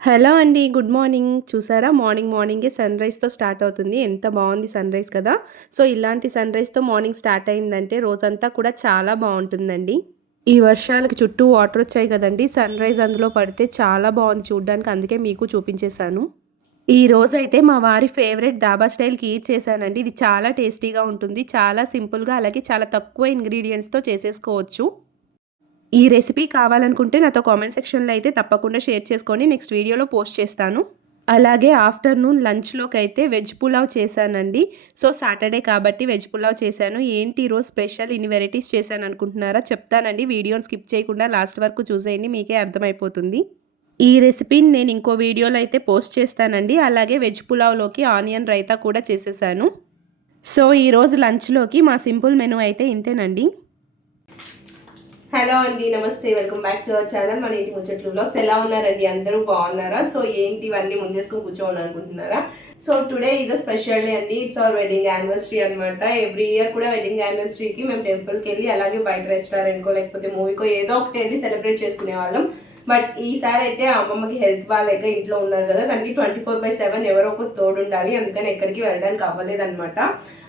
Hello అండి. Good morning. చూసారా మార్నింగే సన్‌రైజ్‌తో స్టార్ట్ అవుతుంది. ఎంత బావుంది సన్‌రైజ్ కదా! సో, ఇలాంటి సన్‌రైజ్‌తో మార్నింగ్ స్టార్ట్ అయిందంటే రోజంతా కూడా చాలా బావుంటుందండి. ఈ వర్షాలకి చుట్టూ వాటరొచ్చాయి కదండీ! సన్‌రైజ్ అందులో పడితే చాలా బావుంది చూడ్డానికి. అందుకే మీకు చూపించేశాను. ఈ రోజైతే మా వారి ఫేవరెట్ డాబా స్టైల్ కీర్ చేశానండి. ఇది చాలా టేస్టీగా ఉంటుంది. చాలా సింపుల్‌గా అలాగే చాలా తక్కువ ఇంగ్రీడియెంట్స్‌తో చేసేసుకోవచ్చు. ఈ రెసిపీ కావాలనుకుంటే నాతో కామెంట్ సెక్షన్‌లో అయితే తప్పకుండా షేర్ చేసుకొని నెక్స్ట్ వీడియోలో పోస్ట్ చేస్తాను. అలాగే ఆఫ్టర్‌నూన్ లంచ్‌లోకైతే వెజ్ పులావ్ చేశానండి. సో, సాటర్డే కాబట్టి వెజ్ పులావ్ చేశాను. ఏంటి ఈరోజు స్పెషల్ ఇన్ని వెరైటీస్ చేశాననుకుంటున్నారా? చెప్తానండి. వీడియోని స్కిప్ చేయకుండా లాస్ట్ వరకు చూసేయండి. మీకే అర్థమైపోతుంది. ఈ రెసిపీని నేను ఇంకో వీడియోలో అయితే పోస్ట్ చేస్తానండి. అలాగే వెజ్ పులావ్‌లోకి ఆనియన్ రైతా కూడా చేసేసాను. సో, ఈరోజు లంచ్‌లోకి మా సింపుల్ మెనూ అయితే ఇంతేనండి. హలో అండి, నమస్తే. Welcome back to our channel మన ఇంటి ముచ్చట్లు వ్లాగ్స్. ఎలా ఉన్నారండి? అందరూ బాగున్నారా? సో ఏంటి ఇవన్నీ ముందేసుకొని కూర్చోవాలి అనుకుంటున్నారా? So today is a special day అండి. ఇట్స్ అవర్ వెడ్డింగ్ యానివర్సరీ అనమాట. ఎవ్రీ ఇయర్ కూడా వెడ్డింగ్ యానివర్సరీకి మేము టెంపుల్కి వెళ్ళి అలాగే బయట రెస్టారెంట్కో లేకపోతే మూవీకో ఏదో ఒకటి వెళ్ళి సెలబ్రేట్ చేసుకునే వాళ్ళం. బట్ ఈసారి అయితే అమ్మమ్మకి హెల్త్ బాగాలేక ఇంట్లో ఉన్నారు కదా, దానికి 24/7 ఎవరో ఒకరు తోడు ఉండాలి. అందుకని ఎక్కడికి వెళ్ళడానికి అవ్వలేదన్నమాట.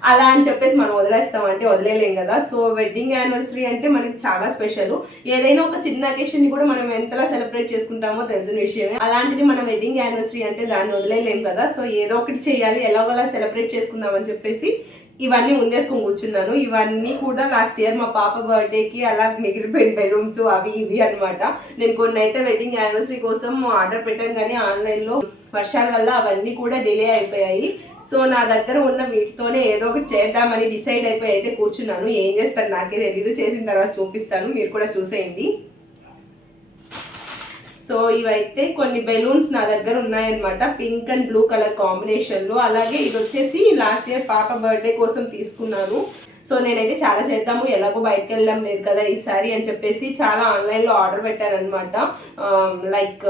అలా అని చెప్పేసి మనం వదిలేస్తాం అంటే వదిలేలేం కదా. సో వెడ్డింగ్ యానివర్సరీ అంటే మనకి చాలా స్పెషల్. ఏదైనా ఒక చిన్న అకేషన్ కూడా మనం ఎంతలా సెలబ్రేట్ చేసుకుంటామో తెలిసిన విషయమే. అలాంటిది మన వెడ్డింగ్ యానివర్సరీ అంటే దాన్ని వదిలేలేం కదా. సో ఏదో ఒకటి చేయాలి, ఎలాగోలా సెలబ్రేట్ చేసుకుందాం అని చెప్పేసి ఇవన్నీ ముందేసుకొని కూర్చున్నాను. ఇవన్నీ కూడా లాస్ట్ ఇయర్ మా పాప బర్త్డేకి అలా మిగిలిపోయిన బెలూన్స్ అవి ఇవి అనమాట. నేను కొన్ని అయితే వెడ్డింగ్ యానివర్సరీ కోసం ఆర్డర్ పెట్టాను, కానీ ఆన్లైన్లో వర్షాల వల్ల అవన్నీ కూడా డిలే అయిపోయాయి. సో నా దగ్గర ఉన్న వీటితోనే ఏదో ఒకటి చేద్దామని డిసైడ్ అయిపోయి అయితే కూర్చున్నాను. ఏం చేస్తాను నాకే తెలీదు, చేసిన తర్వాత చూపిస్తాను, మీరు కూడా చూసేయండి. సో ఇవైతే కొన్ని బెలూన్స్ నా దగ్గర ఉన్నాయన్నమాట, పింక్ అండ్ బ్లూ కలర్ కాంబినేషన్లో. అలాగే ఇది వచ్చేసి లాస్ట్ ఇయర్ పాప బర్త్డే కోసం తీసుకున్నాను. సో నేనైతే చాలా చేద్దాము, ఎలాగో బయటకు వెళ్ళడం లేదు కదా ఈసారి అని చెప్పేసి చాలా ఆన్లైన్లో ఆర్డర్ పెట్టాను అనమాట. లైక్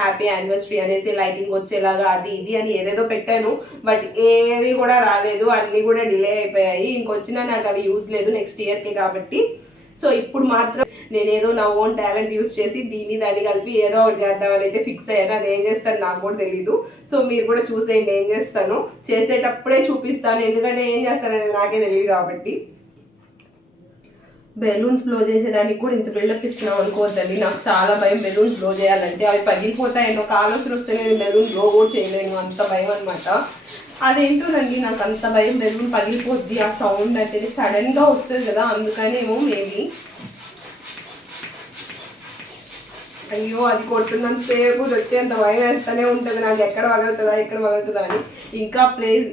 హ్యాపీ యానివర్సరీ అనేసి లైటింగ్ వచ్చేలాగా అది ఇది అని ఏదేదో పెట్టాను. బట్ ఏది కూడా రాలేదు, అన్నీ కూడా డిలే అయిపోయాయి. ఇంకొచ్చినా నాకు అవి యూజ్ లేదు నెక్స్ట్ ఇయర్కి కాబట్టి. సో ఇప్పుడు మాత్రం నేనేదో నా ఓన్ టాలెంట్ యూస్ చేసి దాన్ని కలిపి ఏదో ఒకటి చేద్దామని అయితే ఫిక్స్ అయ్యాను. అది ఏం చేస్తాను నాకు కూడా తెలీదు. సో మీరు కూడా చూసేయండి ఏం చేస్తాను. చేసేటప్పుడే చూపిస్తాను, ఎందుకంటే ఏం చేస్తాను అనేది నాకే తెలియదు కాబట్టి. బెలూన్స్ బ్లో చేసేదానికి కూడా ఇంత బిల్డప్ ఇస్తున్నాం అనుకోవద్దండి. నాకు చాలా భయం బెలూన్స్ బ్లో చేయాలంటే. అవి పగిలిపోతాయని ఒక ఆలోచన వస్తే నేను బెలూన్ బ్లో కూడా చేయలేను, అంత భయం అనమాట. అదేంటోనండి నాకు అంత భయం, బెలూన్ పగిలిపోద్ది ఆ సౌండ్ అంటే సడన్గా వస్తుంది కదా, అందుకనేమో మేబీ. అయ్యో అది కొట్టున్నంతసేపు వచ్చేంత భయం వేస్తూనే ఉంటుంది నాకు, ఎక్కడ పగులుతుందా అని.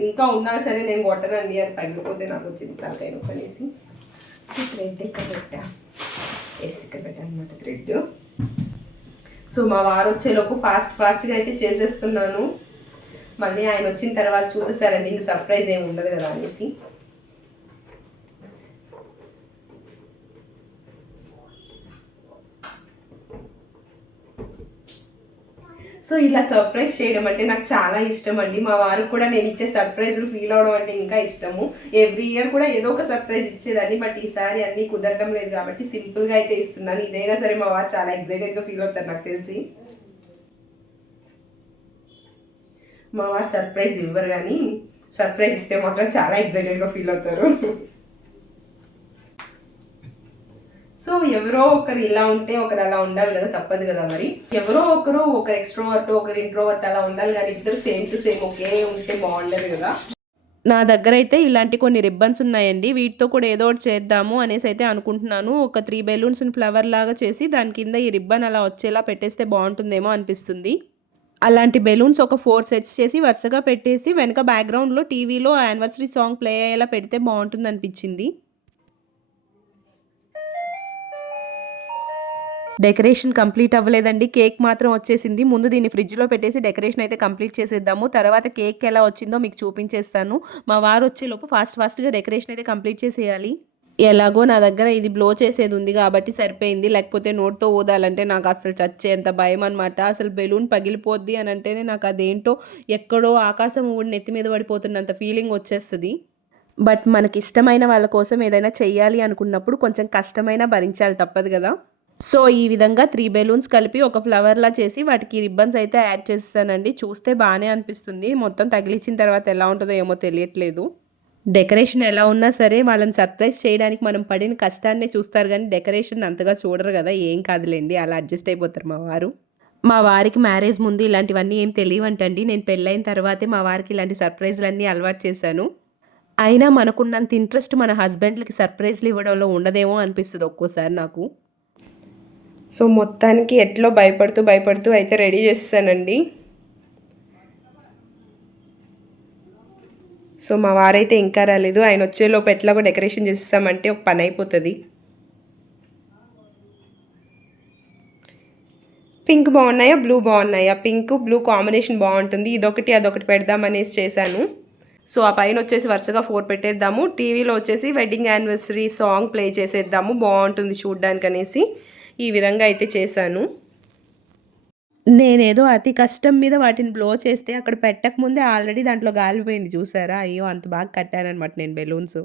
ఇంకా ఉన్నా సరే నేను కొట్టనండి, అది పగిలిపోతే నాకు వచ్చింది తలకాయ నొప్పి అనేసి. థ్రెడ్ ఇక్కడ పెట్టా, ఇక్కడ పెట్టా అనమాట థ్రెడ్. సో మా వారు వచ్చేలోపు ఫాస్ట్గా అయితే చేసేస్తున్నాను. మళ్ళీ ఆయన వచ్చిన తర్వాత చూసేసారండి, ఇంక సర్ప్రైజ్ ఏమి ఉండదు కదా అనేసి. సో ఇలా సర్ప్రైజ్ చేయడం అంటే నాకు చాలా ఇష్టం అండి. మా వారు కూడా నేను ఇచ్చే సర్ప్రైజ్లు ఫీల్ అవడం అంటే ఇంకా ఇష్టము. ఎవ్రీ ఇయర్ కూడా ఏదో ఒక సర్ప్రైజ్ ఇచ్చేదాన్ని, బట్ ఈసారి అన్నీ కుదరడం లేదు కాబట్టి సింపుల్గా అయితే ఇస్తున్నాను. ఇదైనా సరే మా వారు చాలా ఎక్సైటెడ్గా ఫీల్ అవుతారు నాకు తెలిసి. మా వారు సర్ప్రైజ్ ఇవ్వరు, కానీ సర్ప్రైజ్ ఇస్తే మాత్రం చాలా ఎక్సైటెడ్గా ఫీల్ అవుతారు. సో ఎవరో ఒకరు ఇలా ఉంటే ఒకరు అలా ఉండాలి కదా, తప్పదు కదా. మరి ఎవరో ఒకరు ఎక్స్ట్రోవర్ట్ ఒకరు ఇంట్రోవర్ట్ అలా ఉండాలి, కానీ ఇద్దరు సేమ్ టు సేమ్ ఒకే ఉంటే బాగుండదు కదా. నా దగ్గర అయితే ఇలాంటి కొన్ని రిబ్బన్స్ ఉన్నాయండి. వీటితో కూడా ఏదో ఒకటి చేద్దాము అనేసి అయితే అనుకుంటున్నాను. ఒక 3 బెలూన్స్ని ఫ్లవర్ లాగా చేసి దాని కింద ఈ రిబ్బన్ అలా వచ్చేలా పెట్టేస్తే బాగుంటుందేమో అనిపిస్తుంది. అలాంటి బెలూన్స్ ఒక 4 సెట్స్ చేసి వరుసగా పెట్టేసి వెనక బ్యాక్గ్రౌండ్లో టీవీలో యానివర్సరీ సాంగ్ ప్లే అయ్యేలా పెడితే బాగుంటుంది అనిపించింది. డెకరేషన్ కంప్లీట్ అవ్వలేదండి. కేక్ మాత్రం వచ్చేసింది. ముందు దీన్ని ఫ్రిడ్జ్‌లో పెట్టేసి డెకరేషన్ అయితే కంప్లీట్ చేసేద్దాము. తర్వాత కేక్ ఎలా వచ్చిందో మీకు చూపించేస్తాను. మా వారు వచ్చేలోపు ఫాస్ట్‌గా డెకరేషన్ అయితే కంప్లీట్ చేసేయాలి. ఎలాగో నా దగ్గర ఇది బ్లో చేసేది ఉంది కాబట్టి సరిపోయింది. లేకపోతే నోట్తో ఊదాలంటే నాకు అసలు చచ్చేంత భయం అనమాట. అసలు బెలూన్ పగిలిపోద్ది అని అంటేనే నాకు అదేంటో ఎక్కడో ఆకాశం ఊడి నెత్తి మీద పడిపోతున్నంత ఫీలింగ్ వచ్చేస్తది. బట్ మనకిష్టమైన వాళ్ళ కోసం ఏదైనా చెయ్యాలి అనుకున్నప్పుడు కొంచెం కష్టమైనా భరించాలి, తప్పదు కదా. సో, ఈ విధంగా 3 బెలూన్స్ కలిపి ఒక ఫ్లవర్‌లా చేసి వాటికి రిబ్బన్స్ అయితే యాడ్ చేసేసానండి. చూస్తే బానే అనిపిస్తుంది. మొత్తం తగిలించిన తర్వాత ఎలా ఉంటదో ఏమో తెలియట్లేదు. డెకరేషన్ ఎలా ఉన్నా సరే వాళ్ళని సర్ప్రైజ్ చేయడానికి మనం పడిన కష్టాన్నే చూస్తారు గానీ, డెకరేషన్ అంతగా చూడరు గదా! ఏం కాదులెండి అలా అడ్జస్ట్ అయిపోతారు మా వారు. మా వారికి మ్యారేజ్ ముందు ఇలాంటివన్నీ ఏం తెలియవంటండి. నేను పెళ్ళైన తర్వాతే మా వారికి ఇలాంటి సర్ప్రైజ్‌లన్నీ అలవాటు చేశాను. అయినా మనకున్నంత ఇంట్రెస్ట్ మన హస్బెండ్‌లకి సర్ప్రైజ్‌లు ఇవ్వడంలో ఉండదేమో అనిపిస్తది ఒక్కోసారి నాకు. సో, మొత్తానికి ఎట్లో భయపడుతూ అయితే రెడీ చేసేసానండి. సో, మా వారైతే ఇంకా రాలేదు. ఆయన వచ్చేలోపు ఎట్లాగో డెకరేషన్ చేసేసామంటే ఒక పని అయిపోతది. పింక్ బాగున్నాయా? బ్లూ బాగున్నాయా? పింక్, బ్లూ కాంబినేషన్ బాగుంటుంది. ఇదొకటి, అదొకటి పెడదామనేసి చేశాను. సో, ఆ పైనొచ్చేసి వరుసగా 4 పెట్టేద్దాము. టీవీలో వచ్చేసి వెడ్డింగ్ యానివర్సరీ సాంగ్ ప్లే చేసేద్దాము. బావుంటుంది చూడ్డానికనేసి ఈ విధంగా అయితే చేశాను. నేనేదో అతి కష్టం మీద వాటిని బ్లో చేస్తే అక్కడ పెట్టకముందే ఆల్రెడీ దాంట్లో గాలిపోయింది చూసారా? అయ్యో! అంత బాగా కట్టాననమాట నేను balloons.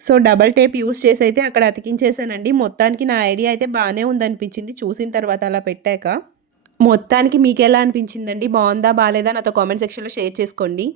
So, double tape use చేసైతే అక్కడ అతికించేసానండి. మొత్తానికి నా ఐడియా అయితే బానే ఉందనిపించింది చూసిన తర్వాత అలా పెట్టాక. మొత్తానికి మీకెలా అనిపించిందండి? బావుందా? బాలేదా? నాతో కామెంట్ సెక్షన్‌లో షేర్ చేసుకోండి.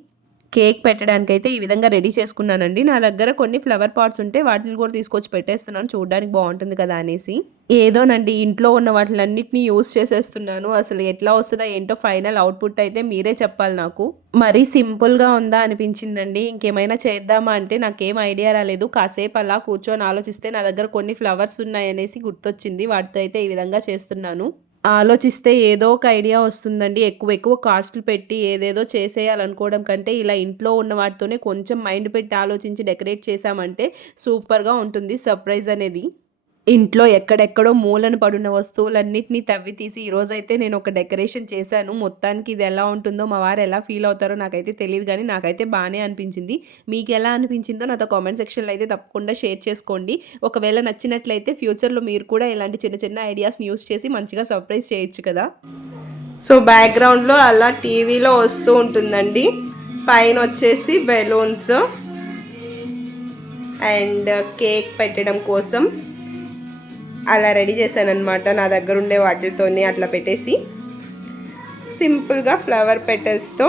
కేక్ పెట్టడానికైతే ఈ విధంగా రెడీ చేసుకున్నానండి. నా దగ్గర కొన్ని ఫ్లవర్ పాట్స్ ఉంటే వాటిని కూడా తీసుకొచ్చి పెట్టేస్తున్నాను. చూడ్డానికి బావుంటుంది కదా అనేసి. ఏదోనండి ఇంట్లో ఉన్న వాటిలన్నిటిని యూజ్ చేసేస్తున్నాను. అసలు ఎట్లా వస్తదో ఏంటో ఫైనల్ అవుట్‌పుట్ అయితే మీరే చెప్పాలి నాకు. మరీ సింపుల్‌గా ఉందా అనిపించిందండి. ఇంకేమైనా చేద్దామా అంటే నాకేం ఐడియా రాలేదు. కాసేపు అలా కూర్చొని ఆలోచిస్తే నా దగ్గర కొన్ని ఫ్లవర్స్ ఉన్నాయనేసి గుర్తొచ్చింది. వాటితో అయితే ఈ విధంగా చేస్తున్నాను. ఆలోచిస్తే ఏదో ఒక ఐడియా వస్తుందండి. ఎక్కువ కాస్ట్‌లు పెట్టి ఏదేదో చేసేయాలనుకోవడం కంటే, ఇలా ఇంట్లో ఉన్న వాటితోనే కొంచెం మైండ్ పెట్టి ఆలోచించి డెకరేట్ చేశామంటే సూపర్‌గా ఉంటుంది సర్ప్రైజ్ అనేది. ఇంట్లో ఎక్కడెక్కడో మూలన పడున్న వస్తువులన్నిటిని తవ్వి తీసి ఈరోజైతే నేను ఒక డెకరేషన్ చేశాను. మొత్తానికి ఇది ఎలా ఉంటుందో మా వారు ఎలా ఫీల్ అవుతారో నాకైతే తెలీదు గానీ, నాకైతే బానే అనిపించింది. మీకెలా అనిపించిందో నాతో కామెంట్ సెక్షన్‌లో అయితే తప్పకుండా షేర్ చేసుకోండి. ఒకవేళ నచ్చినట్లయితే ఫ్యూచర్‌లో మీరు కూడా ఇలాంటి చిన్న చిన్న ఐడియాస్‌ని యూజ్ చేసి మంచిగా సర్ప్రైజ్ చేయొచ్చు కదా! సో, బ్యాక్‌గ్రౌండ్‌లో అలా టీవీలో వస్తూ ఉంటుందండి. పైనొచ్చేసి బెలూన్స్ అండ్ కేక్ పెట్టడం కోసం అలా రెడీ చేశాననమాట. నా దగ్గర ఉండే వాటితోనే అట్లా పెట్టేసి సింపుల్‌గా ఫ్లవర్ పెటల్స్‌తో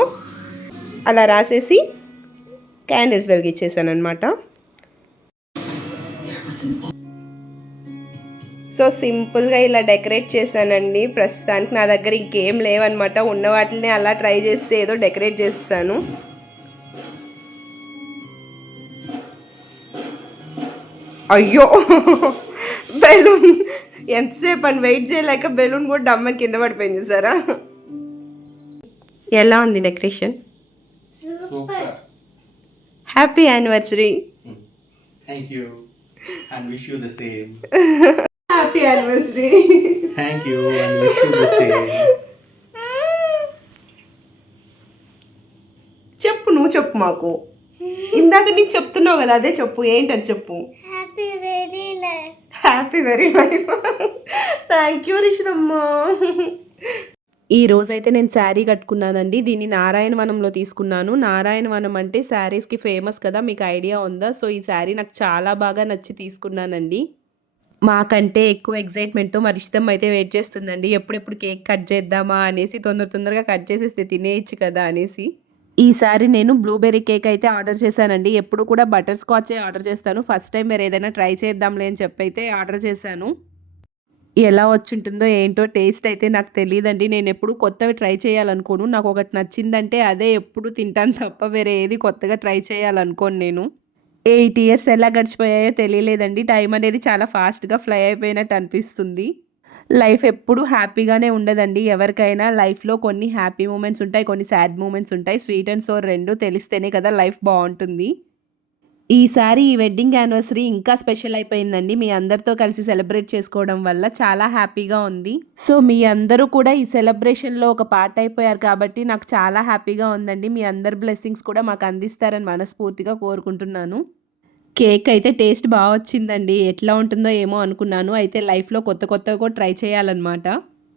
అలా రాసేసి క్యాండిల్స్ వెలిగించేసాననమాట. సో, సింపుల్‌గా ఇలా డెకరేట్ చేశానండి. ప్రస్తుతానికి నా దగ్గర ఇంకేం లేవనమాట. ఉన్న వాటిల్ని అలా ట్రై చేసి ఏదో డెకరేట్ చేసేసాను. అయ్యో! బెలూన్ ఎంతసేపు అని వెయిట్ చేయలేక బెలూన్ కూడా డమ్మని కింద పడిపోయింది చూసారా? ఎలా ఉంది decoration? Super. Happy anniversary. Thank you and wish you the same. Happy anniversary. Thank you and wish you the same. చెప్పు నువ్వు చెప్పు మాకు. ఇందాక నీకు చెప్తున్నావు కదా అదే చెప్పు. ఏంటది చెప్పు. Happy very life. Thank you రిషిదమ్మ. ఈ రోజైతే నేను శారీ కట్టుకున్నానండి. దీన్ని నారాయణవనంలో తీసుకున్నాను. నారాయణవనం అంటే శారీస్‌కి ఫేమస్ కదా! మీకు ఐడియా ఉందా? సో, ఈ శారీ నాకు చాలా బాగా నచ్చి తీసుకున్నానండి. మాకంటే ఎక్కువ ఎక్సైట్‌మెంట్‌తో మా రిషితమ్మ అయితే వెయిట్ చేస్తుందండి. ఎప్పుడెప్పుడు కేక్ కట్ చేద్దామా అనేసి తొందరగా కట్ చేసేస్తే తినేయొచ్చు కదా అనేసి. ఈసారి నేను బ్లూబెర్రీ కేక్ అయితే ఆర్డర్ చేశానండి. ఎప్పుడు కూడా బటర్ స్కాచే ఆర్డర్ చేస్తాను. ఫస్ట్ టైమ్ వేరేదైనా ట్రై చేద్దాంలే అని చెప్పైతే ఆర్డర్ చేశాను. ఎలా వచ్చుంటుందో ఏంటో టేస్ట్ అయితే నాకు తెలీదండి. నేనెప్పుడు కొత్తవి ట్రై చేయాలనుకోను. నాకొకటి నచ్చిందంటే అదే ఎప్పుడు తింటాను తప్ప వేరే ఏది కొత్తగా ట్రై చేయాలనుకోను నేను. 8 ఇయర్స్ ఎలా గడిచిపోయాయో తెలియలేదండి. టైం అనేది చాలా ఫాస్ట్‌గా ఫ్లై అయిపోయినట్టు అనిపిస్తుంది. లైఫ్ ఎప్పుడు హ్యాపీగానే ఉండదండి. ఎవరికైనా లైఫ్‌లో కొన్ని హ్యాపీ మూమెంట్స్ ఉంటాయి. కొన్ని సాడ్ మూమెంట్స్ ఉంటాయి. స్వీట్ అండ్ సోర్ 2 తెలిస్తేనే కదా లైఫ్ బావుంటుంది. ఈసారి ఈ వెడ్డింగ్ యానివర్సరీ ఇంకా స్పెషల్ అయిపోయిందండి. మీ అందరితో కలిసి సెలబ్రేట్ చేసుకోవడం వల్ల చాలా హ్యాపీగా ఉంది. సో, మీ అందరూ కూడా ఈ సెలబ్రేషన్‌లో ఒక పార్ట్ అయిపోయారు కాబట్టి నాకు చాలా హ్యాపీగా ఉందండి. మీ అందరి బ్లెస్సింగ్స్ కూడా మాకు అందిస్తారని మనస్ఫూర్తిగా కోరుకుంటున్నాను. కేక్ అయితే టేస్ట్ బా వచ్చిందండి. ఎట్లా ఉంటుందో ఏమో అనుకున్నాను. అయితే లైఫ్‌లో కొత్తవి కూడా ట్రై చేయాలన్నమాట.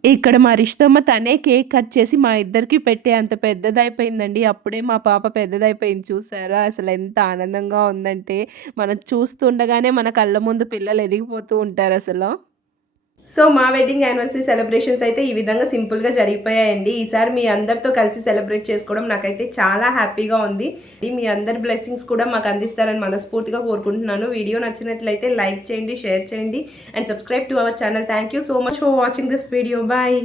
ఇక్కడ మా రిషితమ్మ తనే కేక్ కట్ చేసి మా ఇద్దరికి పెట్టే అంత పెద్దదయిపోయిందండి. అప్పుడే మా పాప పెద్దదయిపోయింది చూసారా? అసలెంత ఆనందంగా ఉందంటే, మనం చూస్తుండగానే మన కళ్ళ ముందు పిల్లలు ఎదిగిపోతూ ఉంటారసల. సో మా వెడ్డింగ్ యానివర్సరీ సెలబ్రేషన్స్ అయితే ఈ విధంగా సింపుల్గా జరిగిపోయాయండి. ఈసారి మీ అందరితో కలిసి సెలబ్రేట్ చేసుకోవడం నాకైతే చాలా హ్యాపీగా ఉంది. మీ అందరి బ్లెస్సింగ్స్ కూడా మాకు అందిస్తారని మనస్ఫూర్తిగా కోరుకుంటున్నాను. వీడియో నచ్చినట్లయితే లైక్ చేయండి, షేర్ చేయండి and subscribe to our channel. Thank you so much for watching this video. Bye.